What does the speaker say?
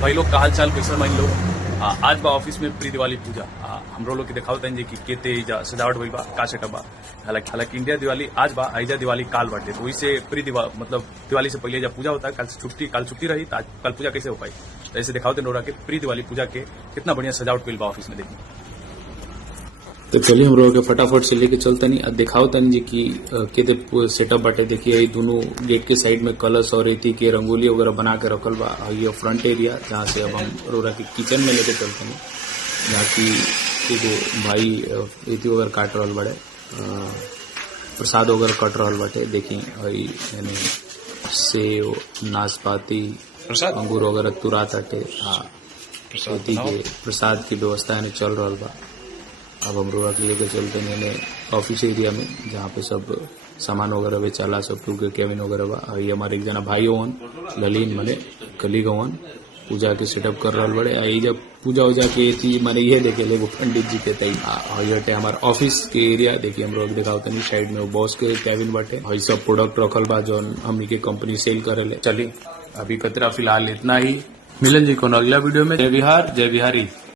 भाई लोग का हाल चाल कैसे मान लो। आज बा ऑफिस में प्री दिवाली पूजा हमरो लोग के दिखाओ तन जे कि केते इजा सजावट भइल बा का सेटअप बा। हालांकि इंडिया दिवाली आज बा आइजा दिवाली काल बाटे, तो वही से प्री मतलब दिवाली से पहले जब पूजा होता है कल छुट्टी रही, तो कल पूजा कैसे हो पाई। तो ऐसे दिखाओ तन के प्री दिवाली पूजा के कितना बढ़िया सजावट भइल बा ऑफिस में। देखिए तो चलिए हम लोग के फटाफट से लेके चलते नहीं दिखाओ तनी जी की केते सेटअप बाटे। देखिए दोनों गेट के साइड में कलश और रेती के रंगोली वगैरह बना के रखल बा। ये फ्रंट एरिया जहाँ से अब हम रोरा के किचन में लेके चलते हैं, जहाँ की एगो भाई रेती वगैरह काट रहल बड़े, प्रसाद वगैरह कट रहल बाटे। देखिए यानी सेव नाशपाती अंगूर वगैरह तुरात हटे। हाँ रेती के प्रसाद की व्यवस्था यानी चल रहा बा। अब हम रोरा के लेके चलते हैं ऑफिस एरिया में, जहाँ पे सब सामान वगैरह बेचाला, सब टूल के केबिन वगैरह बा। ये हमारे एक जना भाई होवन ललीन मने कली गवन पूजा के सेटअप कर रहा बड़े। आई जब पूजा उजा के थी मैंने ये देखे ले पंडित जी के तई ये हमारे ऑफिस के एरिया। देखिए हम लोग दिखाओ तनी साइड में वो बॉस के केबिन बाटे, और सब प्रोडक्ट रखल बा जो हमनी के कंपनी सेल करे ले। चलिए अभी कतरा फिलहाल इतना ही, मिलन जी को अगला वीडियो में। जय बिहार जय बिहारी।